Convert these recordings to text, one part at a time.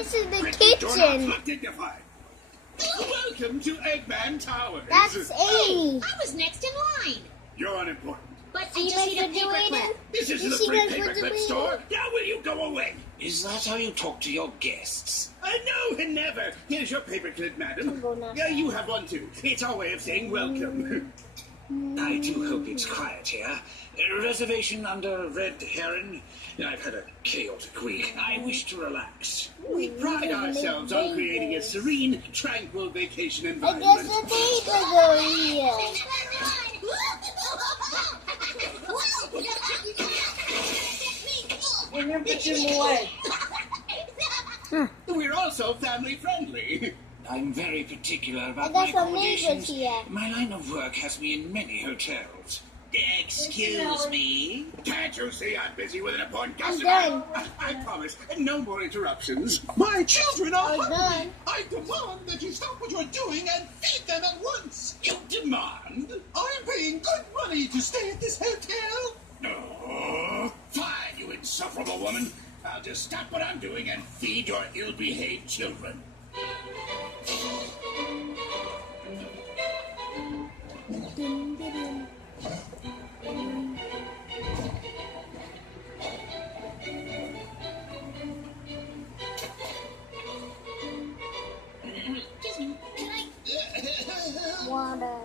This is the kitchen. Welcome to Eggman Towers. That's Amy. I was next in line. You're unimportant. But I just need a paperclip. This isn't a free paperclip store. Now will you go away? Is that how you talk to your guests? No, never. Here's your paperclip, madam. Yeah, you have one too. It's our way of saying welcome. I do hope it's quiet here. Reservation under Red Heron. I've had a chaotic week. I wish to relax. We pride ourselves on creating a serene, tranquil vacation I environment. guess the paper's over here. We're gonna put him away. We're also family friendly. I'm very particular about I my got some neighbors accommodations. here. My line of work has me in many hotels. Excuse me? Can't you see I'm busy with an important I'm customer? done. I promise, no more interruptions. My children are I'm hungry. done. I demand that you stop what you're doing and feed them at once. You demand? I'm paying good money to stay at this hotel. Oh, fine, you insufferable woman. I'll just stop what I'm doing and feed your ill-behaved children. Excuse me, can I... Water.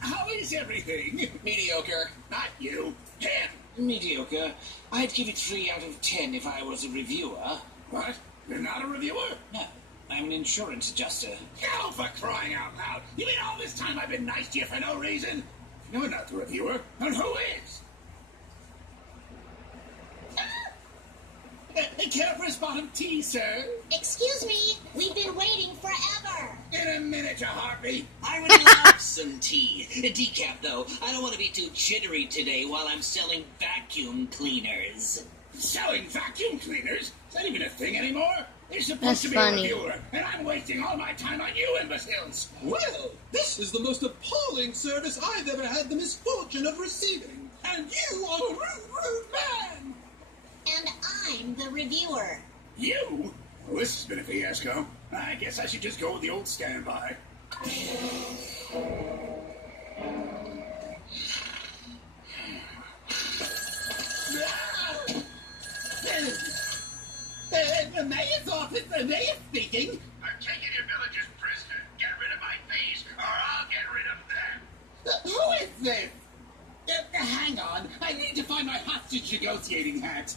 How is everything? Mediocre. Not you. Him. Mediocre. I'd give it 3 out of 10 if I was a reviewer. What? You're not a reviewer? No, I'm an insurance adjuster. Hell, for crying out loud! You mean all this time I've been nice to you for no reason? You're not the reviewer. And who is? Care for a spot of tea, sir? Excuse me, we've been waiting forever. In a miniature heartbeat. I would love some tea. Decaf, though. I don't want to be too jittery today while I'm selling vacuum cleaners. Selling vacuum cleaners? Is that even a thing anymore? You're supposed That's to be funny. a reviewer, and I'm wasting all my time on you imbeciles. Well, this is the most appalling service I've ever had the misfortune of receiving. And you are a rude man! And I'm the reviewer. You? Well, this has been a fiasco. I guess I should just go with the old standby. The mayor's office, the mayor speaking. I'm taking your village's prisoner. Get rid of my face, or I'll get rid of them. Who is this? Hang on, I need to find my hostage negotiating hat.